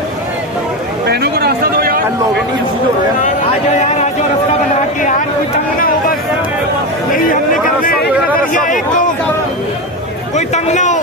बहनों को रास्ता दो यार। आ जाओ यार, आ जाओ, रास्ता बना के यार, कोई तंग ना हो, बस यही हमने करना है। एक नजरिया, एक तो कोई तंग ना हो।